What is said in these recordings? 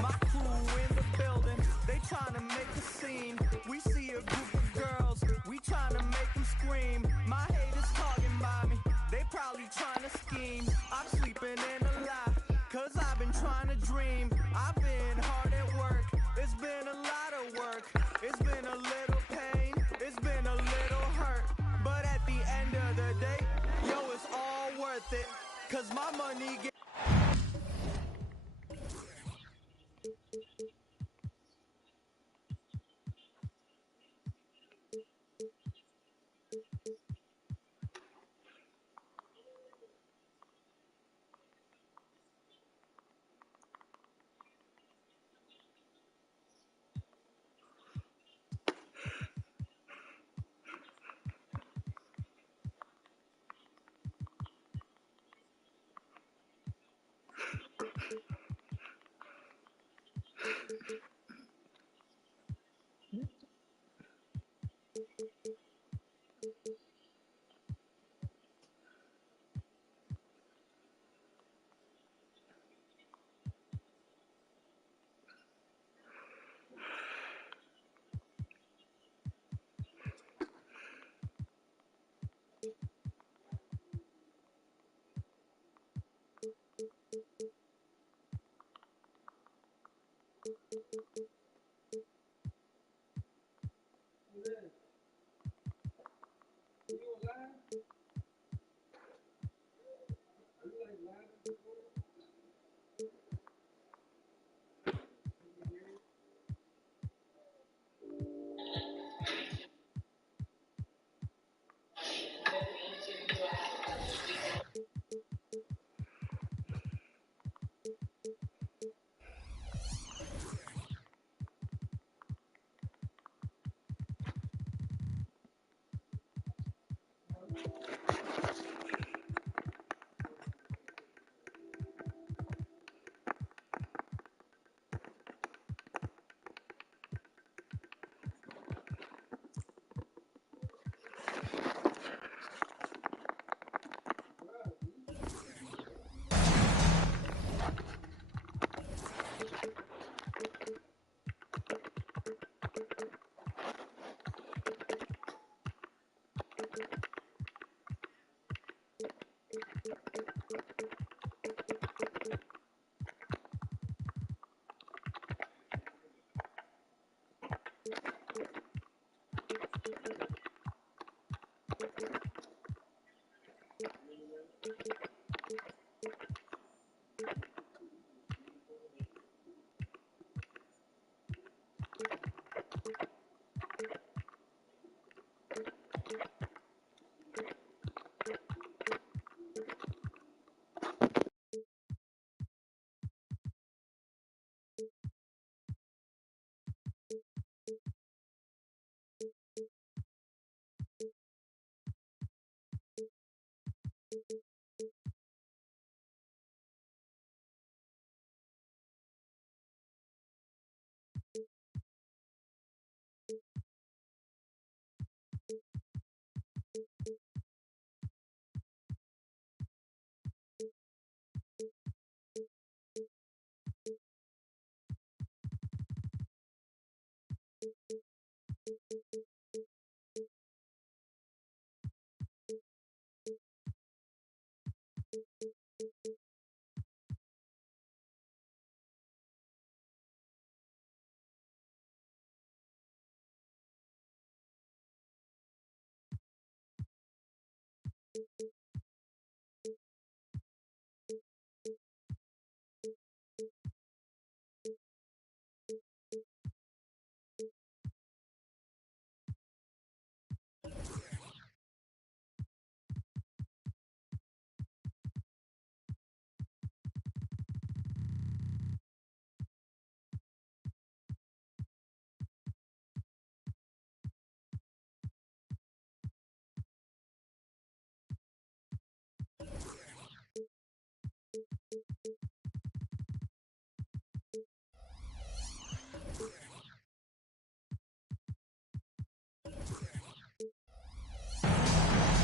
My crew in the building, they tryna make a scene. We see a group of girls, we tryna make them scream. My haters talking about me, they probably tryna scheme. I'm sleeping in a lie, cause I've been trying to dream. I've been hard at work, it's been a lot of work. It's been a little pain, it's been a little hurt. But at the end of the day, yo, it's all worth it. Cause my money get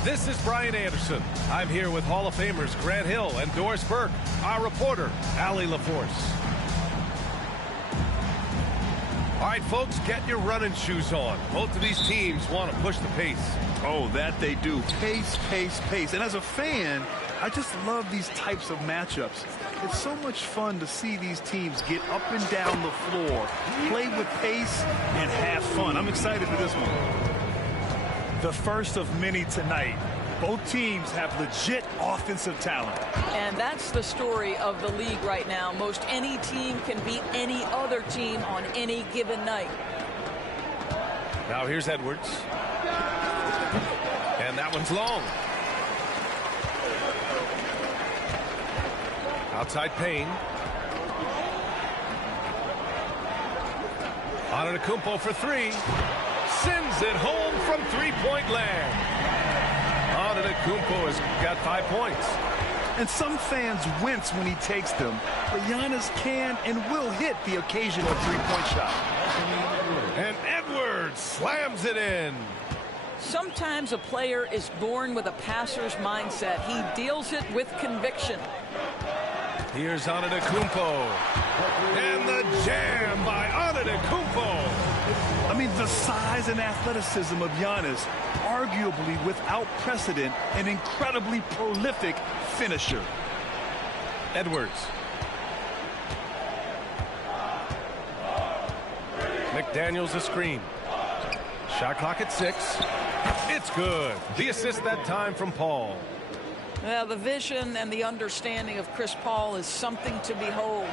This is Brian Anderson. I'm here with Hall of Famers Grant Hill and Doris Burke, our reporter, Allie LaForce. All right, folks, get your running shoes on. Both of these teams want to push the pace. Oh, that they do. Pace, pace, pace. And as a fan, I just love these types of matchups. It's so much fun to see these teams get up and down the floor, play with pace, and have fun. I'm excited for this one. The first of many tonight. Both teams have legit offensive talent. And that's the story of the league right now. Most any team can beat any other team on any given night. Now here's Edwards. And that one's long. Outside Payne. Antetokounmpo for three. Sends it home from three-point land. Antetokounmpo has got 5 points. And some fans wince when he takes them, but Giannis can and will hit the occasional three-point shot. And Edwards slams it in. Sometimes a player is born with a passer's mindset. He deals it with conviction. Here's Antetokounmpo. And the jam by Antetokounmpo. I mean, the size and athleticism of Giannis, arguably without precedent, an incredibly prolific finisher. Edwards. McDaniels a screen. Shot clock at 6. It's good. The assist that time from Paul. Well, the vision and the understanding of Chris Paul is something to behold.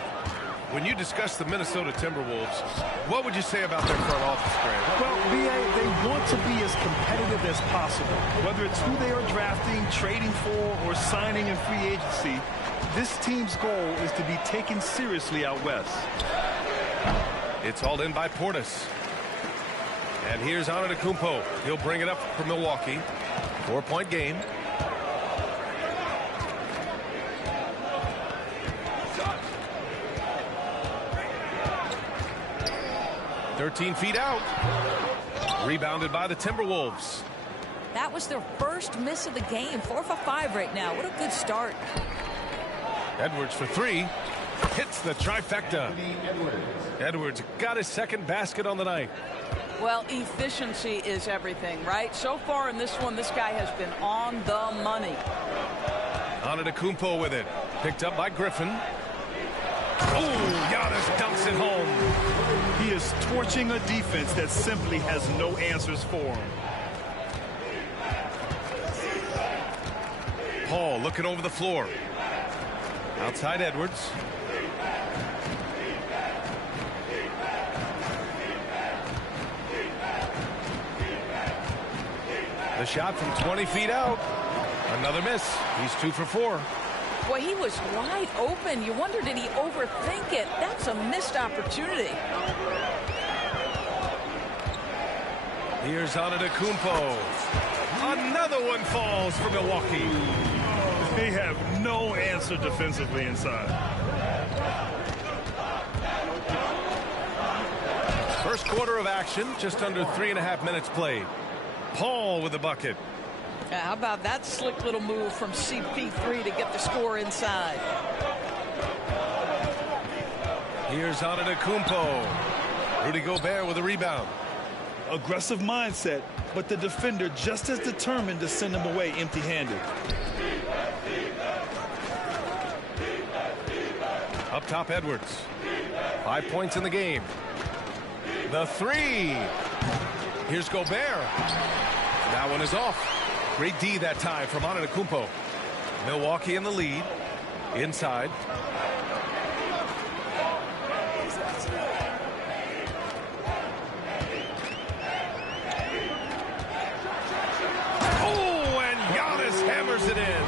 When you discuss the Minnesota Timberwolves, what would you say about their front office, Grant? Well, B.A., they want to be as competitive as possible. Whether it's who they are drafting, trading for, or signing in free agency, this team's goal is to be taken seriously out west. It's hauled in by Portis. And here's Antetokounmpo. He'll bring it up for Milwaukee. 4-point game. "13 feet out." Rebounded by the Timberwolves. That was their first miss of the game. 4 for 5 right now. What a good start. Edwards for 3. Hits the trifecta. Edwards got his second basket on the night. Well, efficiency is everything, right? So far in this one, this guy has been on the money. Antetokounmpo with it. Picked up by Griffin. Oh, Giannis dunks it home. He is torching a defense that simply has no answers for him. Paul looking over the floor. Outside Edwards. The shot from 20 feet out. Another miss. He's 2 for 4. Boy, he was wide open. You wonder, did he overthink it? That's a missed opportunity. Here's Antetokounmpo. Another one falls for Milwaukee. They have no answer defensively inside. First quarter of action, just under 3.5 minutes played. Paul with the bucket. How about that slick little move from CP3 to get the score inside? Here's Antetokounmpo. Rudy Gobert with a rebound. Aggressive mindset, but the defender just as determined to send him away empty-handed. Up top, Edwards. 5 points in the game. The 3. Here's Gobert. That one is off. Great D that time from Antetokounmpo. Milwaukee in the lead. Inside. Oh, and Giannis hammers it in.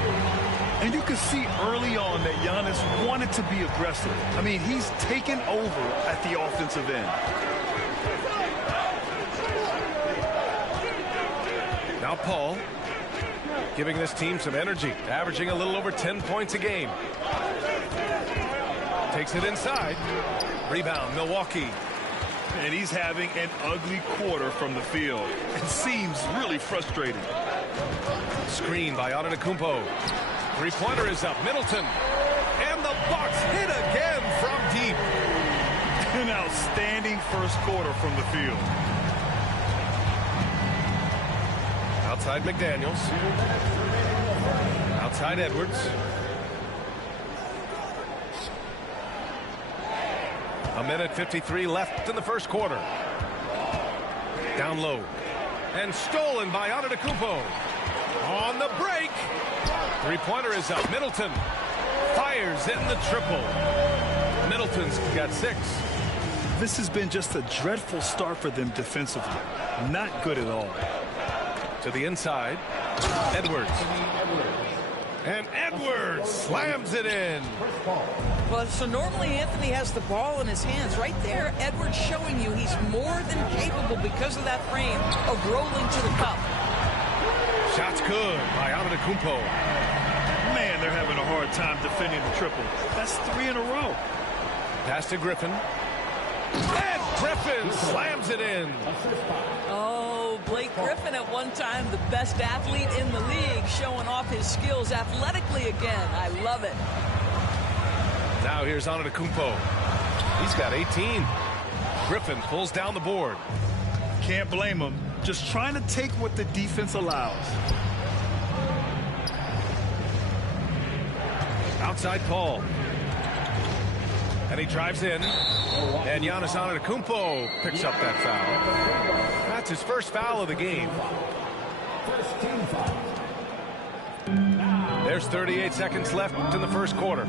And you can see early on that Giannis wanted to be aggressive. I mean, he's taken over at the offensive end. Now Paul, giving this team some energy, averaging a little over 10 points a game. Takes it inside. Rebound, Milwaukee. And he's having an ugly quarter from the field. It seems really frustrating. screen by Antetokounmpo. Three-pointer is up. Middleton. And the Bucks hit again from deep. An outstanding first quarter from the field. Outside McDaniels. Outside Edwards. A minute 53 left in the first quarter. Down low. And stolen by Antetokounmpo. On the break. Three-pointer is up. Middleton fires in the triple. Middleton's got 6. This has been just a dreadful start for them defensively. Not good at all. To the inside. Edwards. And Edwards slams it in. Well, so normally Anthony has the ball in his hands. Right there, Edwards showing you he's more than capable because of that frame of rolling to the cup. Shot's good by Antetokounmpo. Man, they're having a hard time defending the triple. That's 3 in a row. Pass to Griffin. And Griffin slams it in. Oh, Blake Griffin at one time the best athlete in the league, showing off his skills athletically again. I love it. Now here's Antetokounmpo. He's got 18. Griffin pulls down the board. Can't blame him. Just trying to take what the defense allows. Outside Paul. And he drives in. And Giannis Antetokounmpo picks up that foul. That's his first foul of the game. There's 38 seconds left in the first quarter.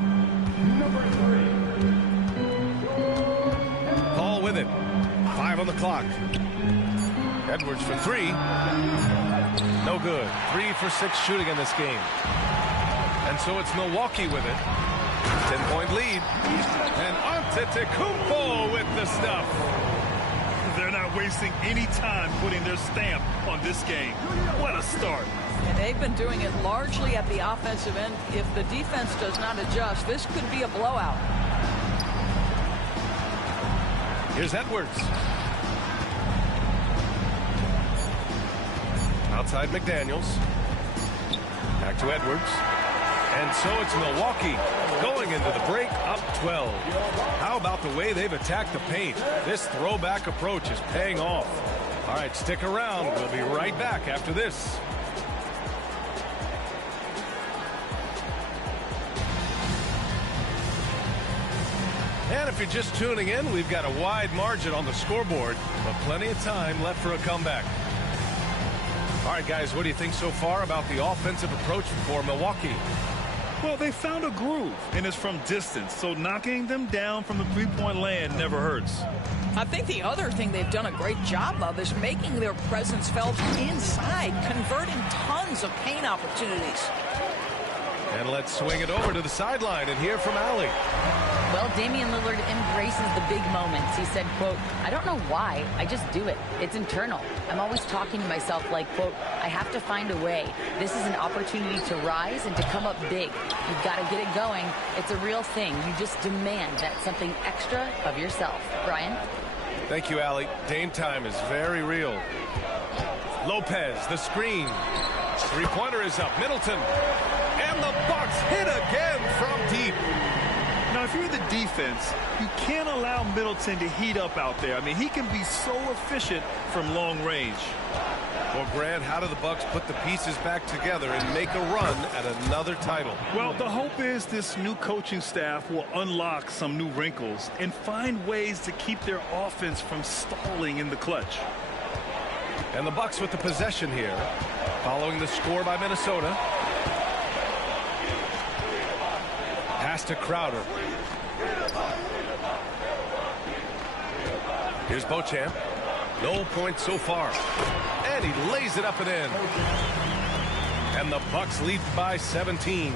Paul with it. 5 on the clock. Edwards for 3. No good. 3 for 6 shooting in this game. And so it's Milwaukee with it. 10-point lead. And Antetokounmpo with the stuff. They're not wasting any time putting their stamp on this game. What a start. And they've been doing it largely at the offensive end. If the defense does not adjust, this could be a blowout. Here's Edwards. Outside McDaniels. Back to Edwards. And so it's Milwaukee going into the break up 12. How about the way they've attacked the paint? This throwback approach is paying off. All right, stick around. We'll be right back after this. And if you're just tuning in, we've got a wide margin on the scoreboard, but plenty of time left for a comeback. All right, guys, what do you think so far about the offensive approach for Milwaukee? Well, they found a groove, and it's from distance, so knocking them down from the three-point land never hurts. I think the other thing they've done a great job of is making their presence felt inside, converting tons of paint opportunities. And let's swing it over to the sideline and hear from Allie. Well, Damian Lillard embraces the big moments. He said, quote, "I don't know why, I just do it. It's internal. I'm always talking to myself like, quote, I have to find a way. This is an opportunity to rise and to come up big. You've got to get it going. It's a real thing. You just demand that something extra of yourself." Brian? Thank you, Allie. Dame time is very real. Lopez, the screen. Three-pointer is up. Middleton. And the Bucks hit again from deep. Now, if you're the defense, you can't allow Middleton to heat up out there. I mean, he can be so efficient from long range. Well, Grant, how do the Bucks put the pieces back together and make a run at another title? Well, the hope is this new coaching staff will unlock some new wrinkles and find ways to keep their offense from stalling in the clutch. And the Bucks with the possession here, following the score by Minnesota. Pass to Crowder. Here's Beauchamp. No points so far. And he lays it up and in. And the Bucks lead by 17.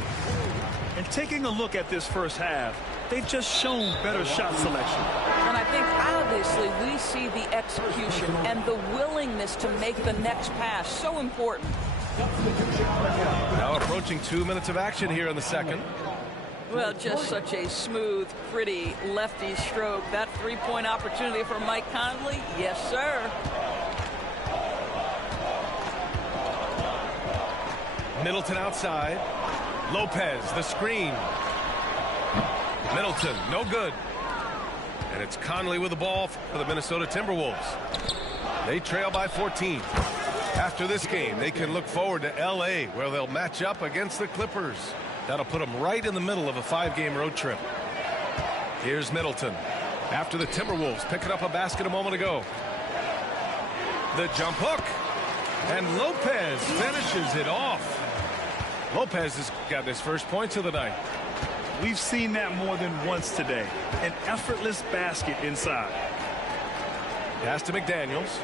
And taking a look at this first half, they've just shown better shot selection. And I think obviously we see the execution and the willingness to make the next pass so important. Now approaching 2 minutes of action here in the second. Well, just such a smooth, pretty lefty stroke. That three-point opportunity for Mike Conley, yes, sir. Middleton outside. Lopez, the screen. Middleton, no good. And it's Conley with the ball for the Minnesota Timberwolves. They trail by 14. After this game, they can look forward to L.A., where they'll match up against the Clippers. That'll put them right in the middle of a 5-game road trip. Here's Middleton. After the Timberwolves picking up a basket a moment ago. The jump hook. And Lopez finishes it off. Lopez has got his first points of the night. We've seen that more than once today. An effortless basket inside. Pass to McDaniels.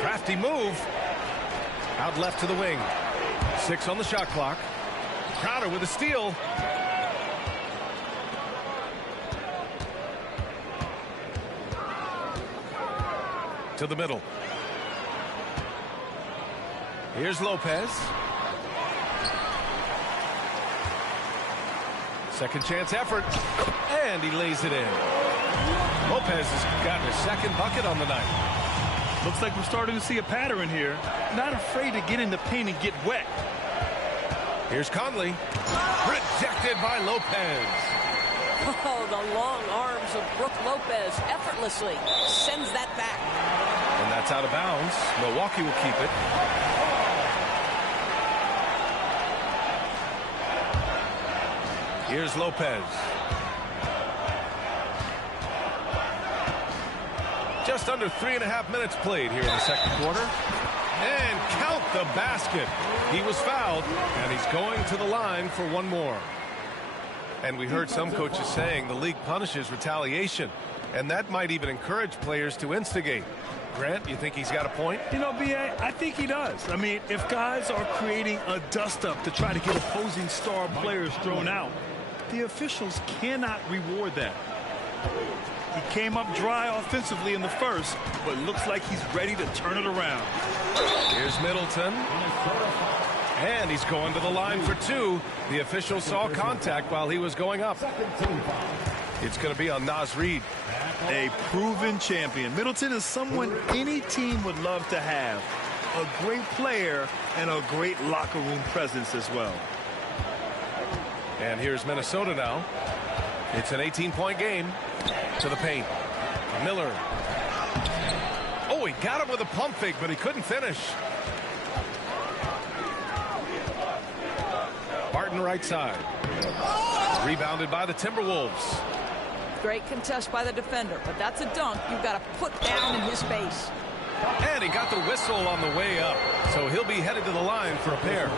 Crafty move. Out left to the wing. 6 on the shot clock. Crowder with a steal. To the middle. Here's Lopez. Second chance effort. And he lays it in. Lopez has gotten his second bucket on the night. Looks like we're starting to see a pattern here. Not afraid to get in the paint and get wet. Here's Conley. Rejected by Lopez. Oh, the long arms of Brook Lopez effortlessly sends that back. And that's out of bounds. Milwaukee will keep it. Here's Lopez. Just under 3.5 minutes played here in the second quarter. And count the basket. He was fouled, and he's going to the line for one more. And we heard some coaches saying the league punishes retaliation, and that might even encourage players to instigate. Grant, you think he's got a point? You know, B.A., I think he does. I mean, if guys are creating a dust-up to try to get opposing star players thrown out, the officials cannot reward that. He came up dry offensively in the first, but looks like he's ready to turn it around. Here's Middleton. And he's going to the line for 2. The official saw contact while he was going up. It's going to be on Naz Reid. A proven champion. Middleton is someone any team would love to have. A great player and a great locker room presence as well. And here's Minnesota now. It's an 18-point game. To the paint. Miller. Oh, he got him with a pump fake, but he couldn't finish. Barton right side. Rebounded by the Timberwolves. Great contest by the defender, but that's a dunk you've got to put down in his face. And he got the whistle on the way up, so he'll be headed to the line for a pair.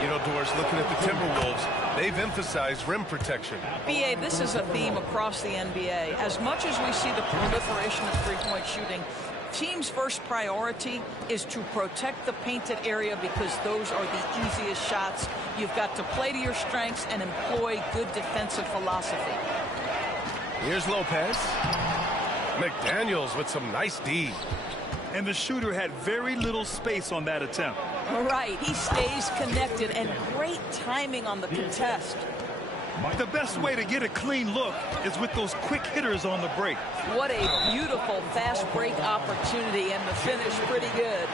You know, Doris, looking at the Timberwolves, they've emphasized rim protection. B.A., this is a theme across the NBA. As much as we see the proliferation of three-point shooting, teams' first priority is to protect the painted area because those are the easiest shots. You've got to play to your strengths and employ good defensive philosophy. Here's Lopez. McDaniels with some nice D. And the shooter had very little space on that attempt. Right, he stays connected and great timing on the contest. The best way to get a clean look is with those quick hitters on the break. What a beautiful fast break opportunity, and the finish pretty good.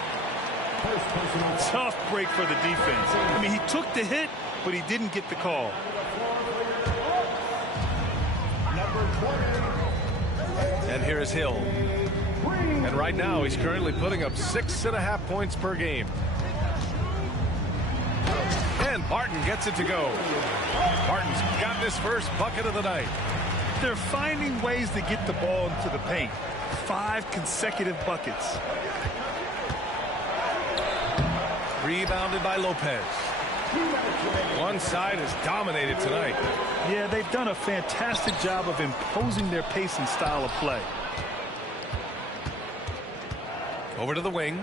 Tough break for the defense. I mean, he took the hit, but he didn't get the call. And here is Hill. And right now, he's currently putting up 6.5 points per game. And Barton gets it to go. Barton's got his first bucket of the night. They're finding ways to get the ball into the paint. 5 consecutive buckets. Rebounded by Lopez. One side is dominated tonight. Yeah, they've done a fantastic job of imposing their pace and style of play. Over to the wing.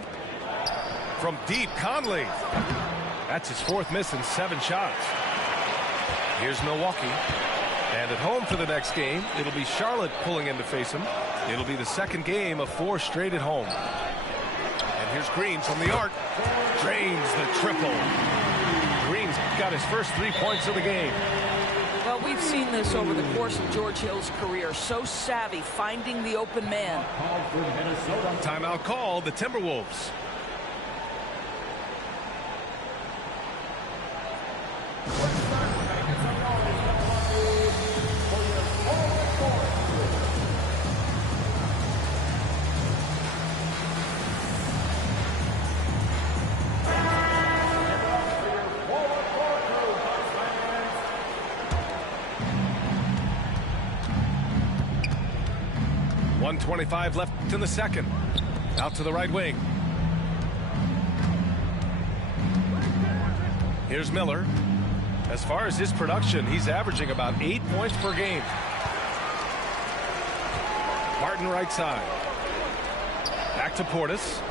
From deep, Conley. That's his 4th miss in 7 shots. Here's Milwaukee. And at home for the next game, it'll be Charlotte pulling in to face him. It'll be the second game of 4 straight at home. And here's Green from the arc. Drains the triple. Green's got his first 3 points of the game. Well, we've seen this over the course of George Hill's career. So savvy, finding the open man. Timeout call, the Timberwolves. 1:25 left in the second. Out to the right wing. Here's Miller. As far as his production, he's averaging about 8 points per game. Martin right side. Back to Portis.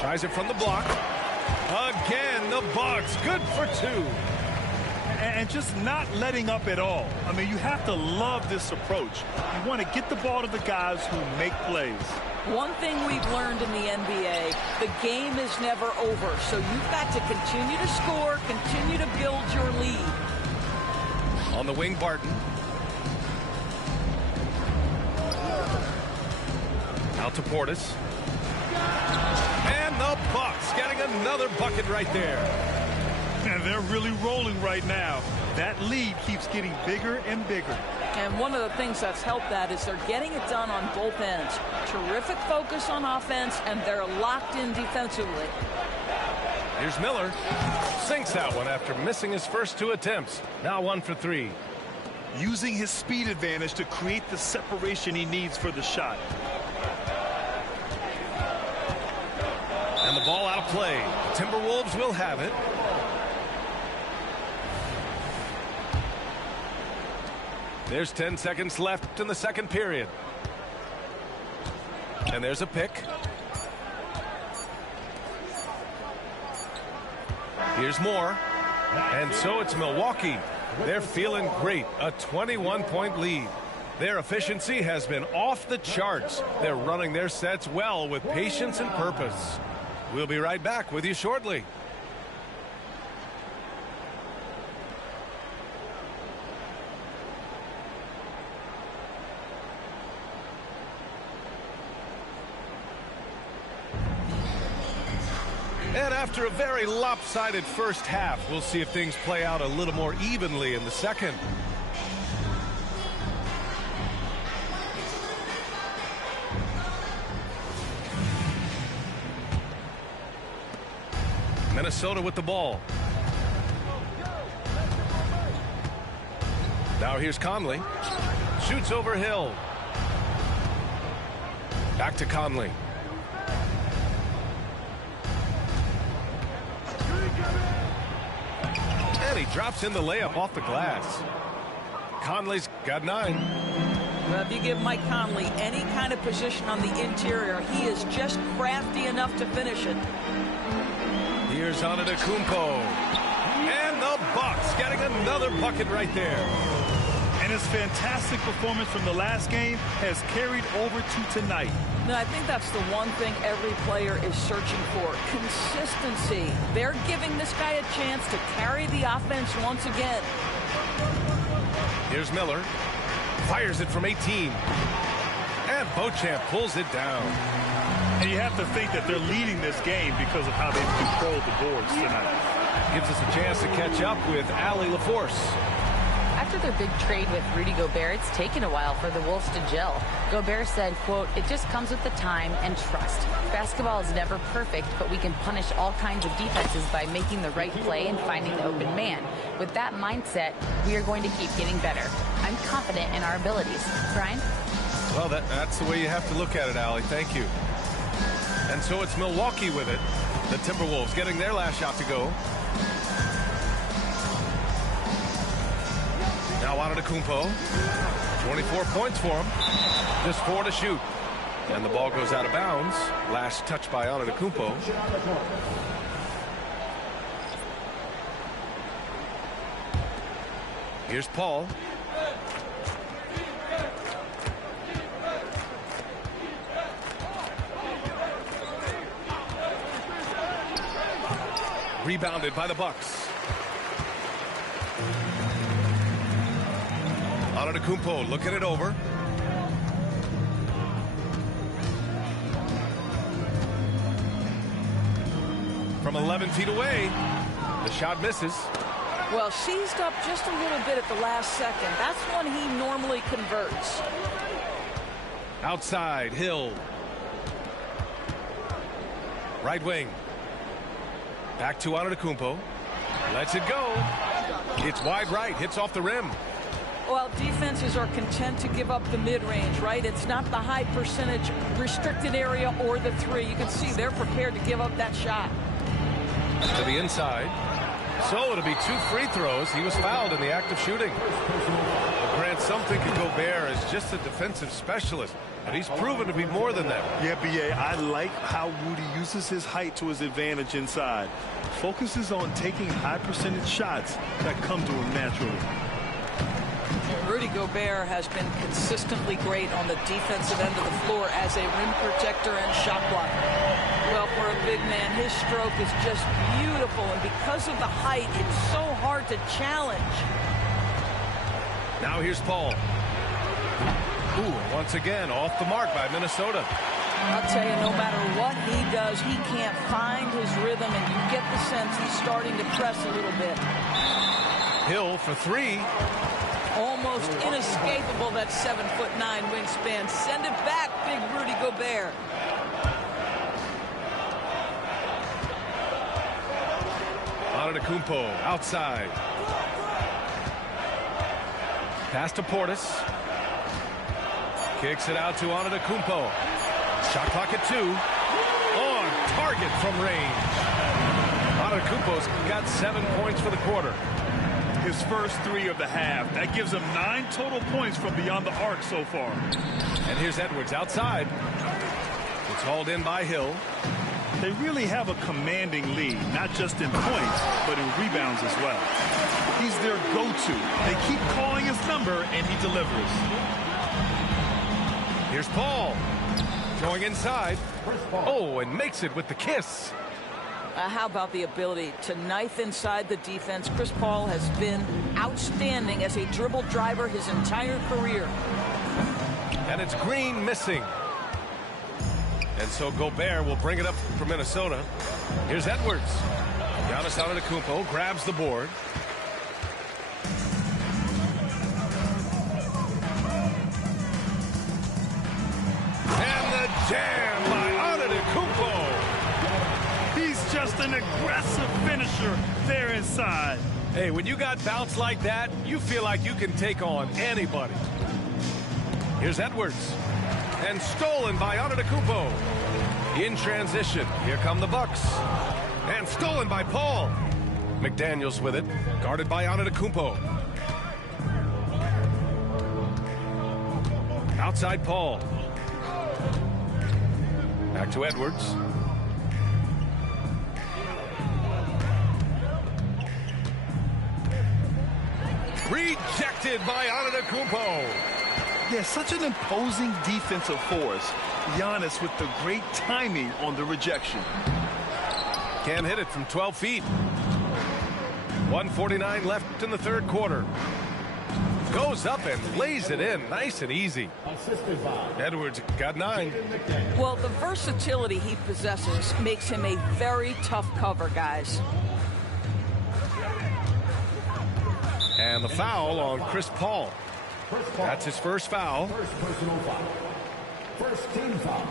Tries it from the block. Again, the Bucks. Good for 2. And just not letting up at all. I mean, you have to love this approach. You want to get the ball to the guys who make plays. One thing we've learned in the NBA, the game is never over. So you've got to continue to score, continue to build your lead. On the wing, Barton. Out to Portis. And the Bucks getting another bucket right there. And they're really rolling right now. That lead keeps getting bigger and bigger. And one of the things that's helped that is they're getting it done on both ends. Terrific focus on offense, and they're locked in defensively. Here's Miller. Sinks that one after missing his first 2 attempts. Now 1 for 3. Using his speed advantage to create the separation he needs for the shot. And the ball out of play. The Timberwolves will have it. There's 10 seconds left in the second period. And there's a pick. Here's more. And so it's Milwaukee. They're feeling great. A 21-point lead. Their efficiency has been off the charts. They're running their sets well with patience and purpose. We'll be right back with you shortly. And after a very lopsided first half, we'll see if things play out a little more evenly in the second. Minnesota with the ball. Now here's Conley. Shoots over Hill. Back to Conley. And he drops in the layup off the glass. Conley's got 9. Well, if you give Mike Conley any kind of position on the interior, he is just crafty enough to finish it. Here's Antetokounmpo. And the Bucks getting another bucket right there. And his fantastic performance from the last game has carried over to tonight. No, I think that's the one thing every player is searching for. Consistency. They're giving this guy a chance to carry the offense once again. Here's Miller. Fires it from 18. And Beauchamp pulls it down. And you have to think that they're leading this game because of how they've controlled the boards tonight. Gives us a chance to catch up with Allie LaForce. After their big trade with Rudy Gobert, it's taken a while for the Wolves to gel. Gobert said, quote, "It just comes with the time and trust. Basketball is never perfect, but we can punish all kinds of defenses by making the right play and finding the open man. With that mindset, we are going to keep getting better. I'm confident in our abilities." Brian? Well, that's the way you have to look at it, Allie. Thank you. And so it's Milwaukee with it. The Timberwolves getting their last shot to go. Now Antetokounmpo. 24 points for him. Just 4 to shoot. And the ball goes out of bounds. Last touch by Antetokounmpo. Here's Paul. Rebounded by the Bucks. Antetokounmpo looking it over. From 11 feet away, the shot misses. Well, seized up just a little bit at the last second. That's when he normally converts. Outside, Hill. Right wing. Back to Antetokounmpo. Lets it go. It's wide right. Hits off the rim. Well, defenses are content to give up the mid-range, right? It's not the high percentage restricted area or the three. You can see they're prepared to give up that shot. To the inside. So it'll be 2 free throws. He was fouled in the act of shooting. Grant, some think of Gobert as just a defensive specialist, but he's proven to be more than that. Yeah, B.A., I like how Rudy uses his height to his advantage inside. Focuses on taking high percentage shots that come to him naturally. Rudy Gobert has been consistently great on the defensive end of the floor as a rim protector and shot blocker. Well, for a big man, his stroke is just beautiful, and because of the height, it's so hard to challenge. Now here's Paul. Ooh, once again, off the mark by Minnesota. I'll tell you, no matter what he does, he can't find his rhythm, and you get the sense he's starting to press a little bit. Hill for 3. Almost inescapable, that 7'9" wingspan. Send it back, big Rudy Gobert. Antetokounmpo outside. Pass to Portis. Kicks it out to Antetokounmpo. Shot clock at 2. On target from range. Antetokounmpo's got 7 points for the quarter. His first 3 of the half. That gives him 9 total points from beyond the arc so far. And here's Edwards outside. It's hauled in by Hill. They really have a commanding lead, not just in points, but in rebounds as well. He's their go-to. They keep calling his number, and he delivers. Here's Paul. Going inside. Oh, and makes it with the kiss. How about the ability to knife inside the defense? Chris Paul has been outstanding as a dribble driver his entire career. And it's Green missing. And so Gobert will bring it up for Minnesota. Here's Edwards. Giannis Antetokounmpo grabs the board. And the jam by Antetokounmpo. He's just an aggressive finisher there inside. Hey, when you got bounce like that, you feel like you can take on anybody. Here's Edwards. And stolen by Antetokounmpo. In transition, here come the Bucks. And stolen by Paul. McDaniels with it, guarded by Antetokounmpo. Outside Paul. Back to Edwards. Rejected by Antetokounmpo. Yeah, such an imposing defensive force. Giannis with the great timing on the rejection. Can't hit it from 12 feet. 1:49 left in the third quarter. Goes up and lays it in. Nice and easy. Edwards got 9. Well, the versatility he possesses makes him a very tough cover, guys. And the foul on Chris Paul. That's his first foul. First personal foul. First team foul.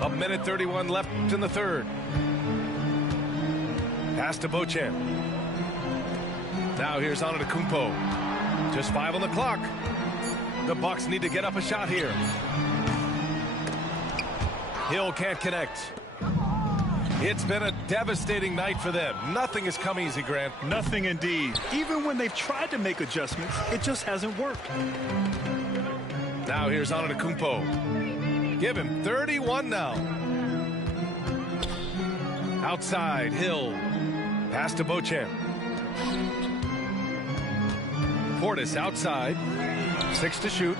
1:31 left in the third. Pass to Beauchamp. Now here's Antetokounmpo. Just 5 on the clock. The Bucks need to get up a shot here. Hill can't connect. It's been a devastating night for them. Nothing has come easy, Grant. Nothing indeed. Even when they've tried to make adjustments, it just hasn't worked. Now here's Antetokounmpo. Give him 31 now. Outside, Hill. Pass to Beauchamp. Portis outside. 6 to shoot.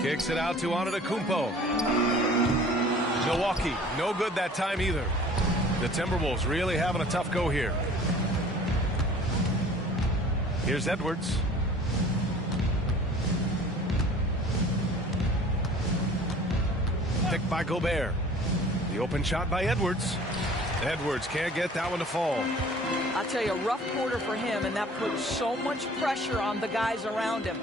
Kicks it out to Antetokounmpo. Milwaukee, no good that time either. The Timberwolves really having a tough go here. Here's Edwards. Picked by Gobert. The open shot by Edwards. Edwards can't get that one to fall. I'll tell you, a rough quarter for him, and that puts so much pressure on the guys around him.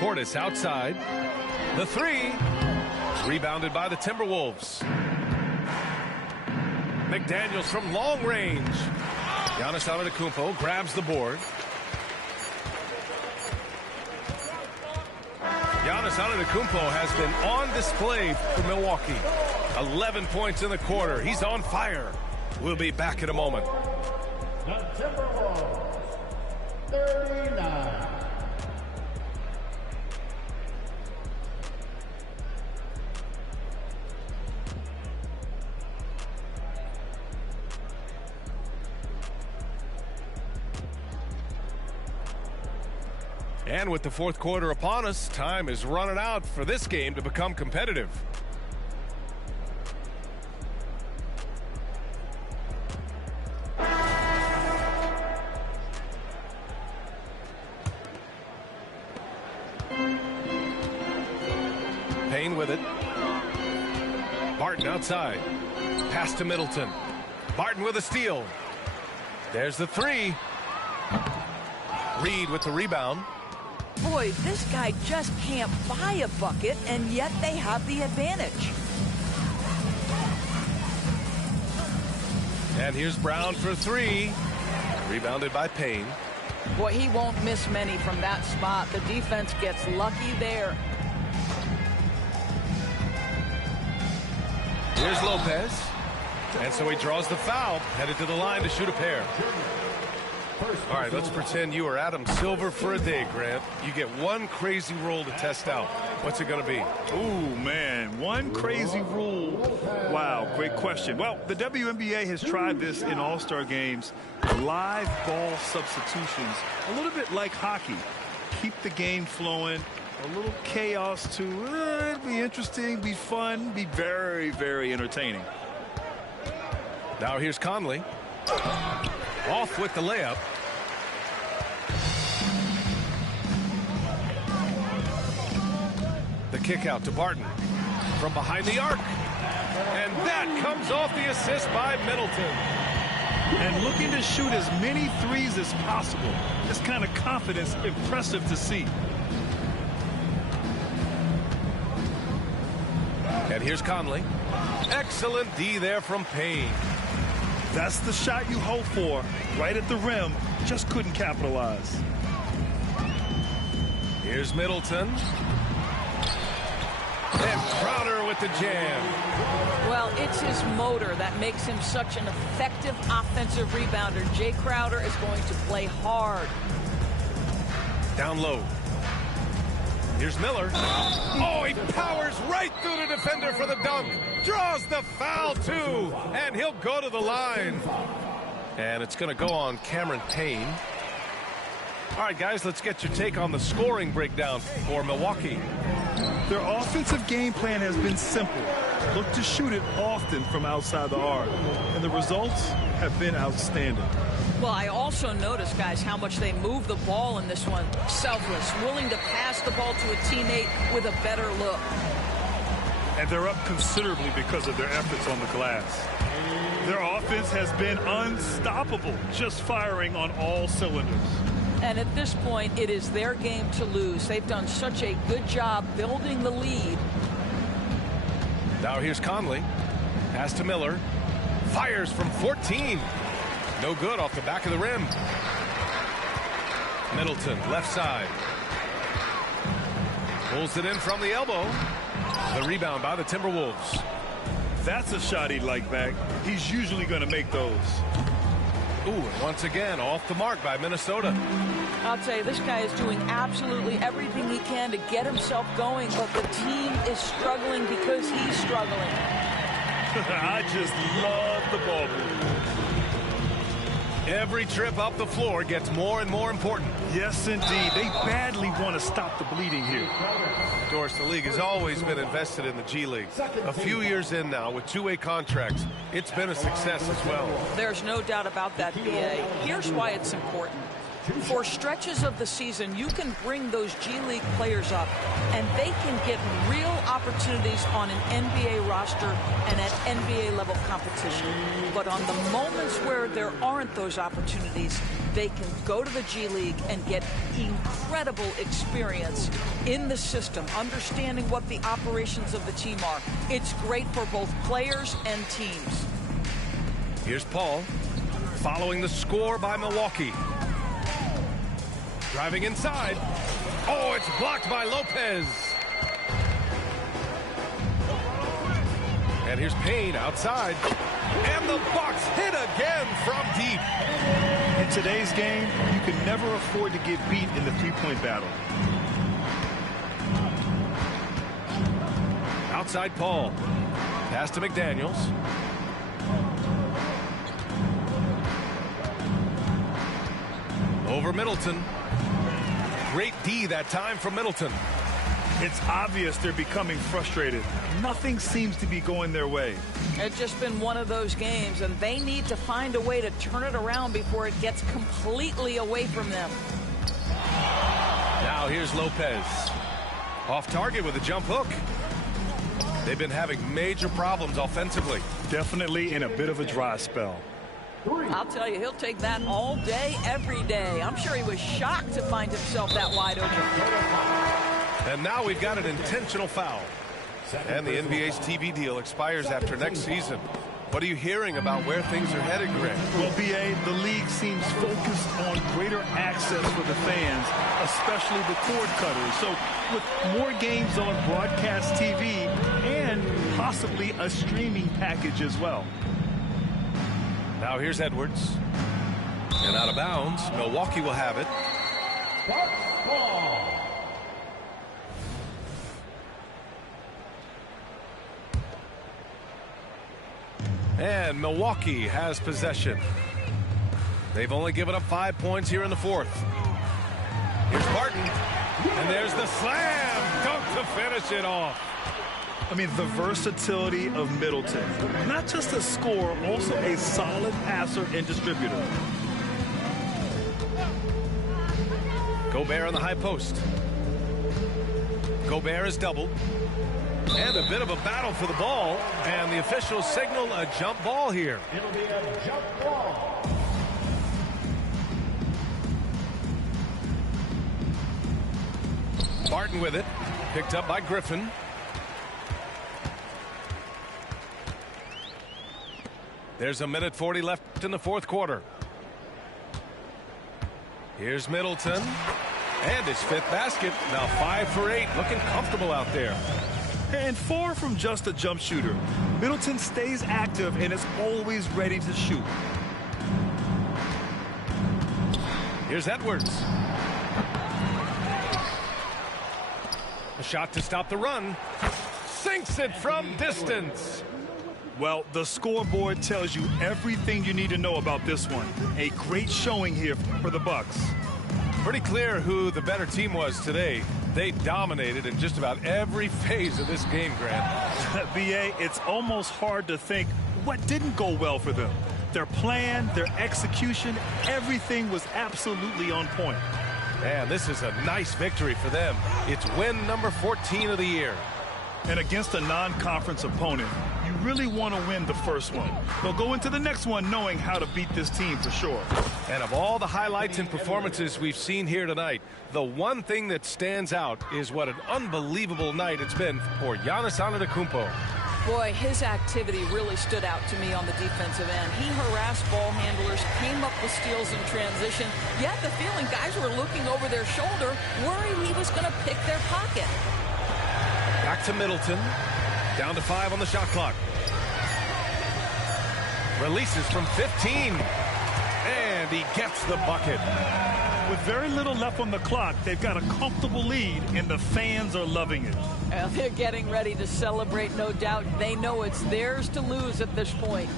Portis outside. The three. Rebounded by the Timberwolves. McDaniels from long range. Giannis Antetokounmpo grabs the board. Giannis Antetokounmpo has been on display for Milwaukee. 11 points in the quarter. He's on fire. We'll be back in a moment. The Timberwolves, 39. And with the fourth quarter upon us, time is running out for this game to become competitive. Payne with it. Barton outside. Pass to Middleton. Barton with a steal. There's the three. Reed with the rebound. Boy, this guy just can't buy a bucket, and yet they have the advantage. And here's Brown for three. Rebounded by Payne. Boy, he won't miss many from that spot. The defense gets lucky there. Here's Lopez. And so he draws the foul, headed to the line to shoot a pair. All right, let's pretend you are Adam Silver for a day, Grant. You get one crazy rule to test out. What's it going to be? Ooh, man, one crazy rule. Wow, great question. Well, the WNBA has tried this in all-star games. Live ball substitutions, a little bit like hockey. Keep the game flowing. A little chaos too. It'd be interesting, be fun, be very, very entertaining. Now here's Conley. Off with the layup. The kick out to Barton from behind the arc. And that comes off the assist by Middleton. And looking to shoot as many threes as possible. This kind of confidence, impressive to see. And here's Conley. Excellent D there from Payne. That's the shot you hope for. Right at the rim. Just couldn't capitalize. Here's Middleton. And Crowder with the jam. Well, it's his motor that makes him such an effective offensive rebounder. Jay Crowder is going to play hard. Down low. Here's Miller. Oh, he powers right through the defender for the dunk. Draws the foul, too. And he'll go to the line. And it's going to go on Cameron Payne. All right, guys, let's get your take on the scoring breakdown for Milwaukee. Their offensive game plan has been simple. Look to shoot it often from outside the arc. And the results have been outstanding. Well, I also noticed, guys, how much they move the ball in this one. Selfless, willing to pass the ball to a teammate with a better look. And they're up considerably because of their efforts on the glass. Their offense has been unstoppable, just firing on all cylinders. And at this point, it is their game to lose. They've done such a good job building the lead. Now here's Conley. Pass to Miller. Fires from 14. No good off the back of the rim. Middleton, left side. Pulls it in from the elbow. The rebound by the Timberwolves. That's a shot he'd like back. He's usually going to make those. Ooh, and once again, off the mark by Minnesota. I'll tell you, this guy is doing absolutely everything he can to get himself going, but the team is struggling because he's struggling. I just love the ball move. Every trip up the floor gets more and more important. Yes, indeed. They badly want to stop the bleeding here. Of course, the league has always been invested in the G League. A few years in now with two-way contracts, it's been a success as well. There's no doubt about that, BA. Here's why it's important. For stretches of the season, you can bring those G League players up, and they can get real opportunities on an NBA roster and at NBA level competition. But on the moments where there aren't those opportunities, they can go to the G League and get incredible experience in the system, understanding what the operations of the team are. It's great for both players and teams. Here's Paul, following the score by Milwaukee. Driving inside. Oh, it's blocked by Lopez. And here's Payne outside. And the Bucks hit again from deep. In today's game, you can never afford to get beat in the three-point battle. Outside Paul. Pass to McDaniels. Over Middleton. Great D that time from Middleton. It's obvious they're becoming frustrated. Nothing seems to be going their way. It's just been one of those games, and they need to find a way to turn it around before it gets completely away from them. Now here's Lopez. Off target with a jump hook. They've been having major problems offensively. Definitely in a bit of a dry spell. I'll tell you, he'll take that all day, every day. I'm sure he was shocked to find himself that wide open. And now we've got an intentional foul. And the NBA's TV deal expires after next season. What are you hearing about where things are headed, Greg? Well, B.A., the league seems focused on greater access for the fans, especially the cord cutters. So with more games on broadcast TV and possibly a streaming package as well. Now here's Edwards. And out of bounds, Milwaukee will have it. Bucks ball. And Milwaukee has possession. They've only given up 5 points here in the fourth. Here's Barton. And there's the slam dunk to finish it off. I mean, the versatility of Middleton. Not just a scorer, also a solid passer and distributor. Gobert on the high post. Gobert is doubled. And a bit of a battle for the ball. And the officials signal a jump ball here. It'll be a jump ball. Barton with it. Picked up by Griffin. There's a minute 40 left in the fourth quarter. Here's Middleton. And his fifth basket. Now 5 for 8. Looking comfortable out there. And far from just a jump shooter, Middleton stays active and is always ready to shoot. Here's Edwards. A shot to stop the run. Sinks it from distance. Well, the scoreboard tells you everything you need to know about this one. A great showing here for the Bucks. Pretty clear who the better team was today. They dominated in just about every phase of this game, Grant. B.A., it's almost hard to think what didn't go well for them. Their plan, their execution, everything was absolutely on point. Man, this is a nice victory for them. It's win number 14 of the year. And against a non-conference opponent, you really want to win the first one. They'll go into the next one knowing how to beat this team for sure. And of all the highlights and performances we've seen here tonight, the one thing that stands out is what an unbelievable night it's been for Giannis Antetokounmpo. Boy, his activity really stood out to me on the defensive end. He harassed ball handlers, came up with steals in transition. You had the feeling guys were looking over their shoulder, worried he was going to pick their pocket. Back to Middleton. Down to 5 on the shot clock. Releases from 15. And he gets the bucket. With very little left on the clock, they've got a comfortable lead, and the fans are loving it. They're getting ready to celebrate, no doubt. They know it's theirs to lose at this point.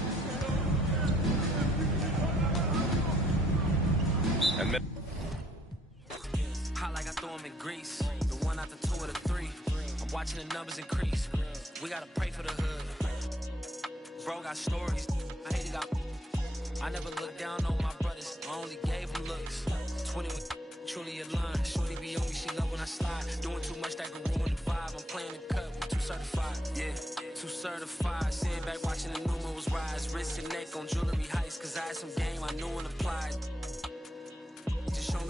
And hot like I throw him in grease. The 1 out the 2 or the 3. I'm watching the numbers increase. We gotta pray for the hood. Bro got stories. I hate it got. I never looked down on my brothers. I only gave them looks. 20 truly aligned. Shorty be on me, she love when I slide. Doing too much that could ruin the vibe. I'm playing the cut, we too certified. Yeah, too certified. Sitting back watching the numerals rise. Wrist and neck on jewelry heights. Cause I had some game I knew and applied.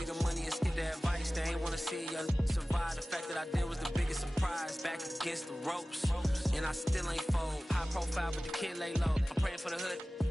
nigga money and skip the advice. They ain't wanna see you survive. The fact that I did was the biggest surprise. Back against the ropes, and I still ain't fold. High profile, but the kid lay low. I'm praying for the hood.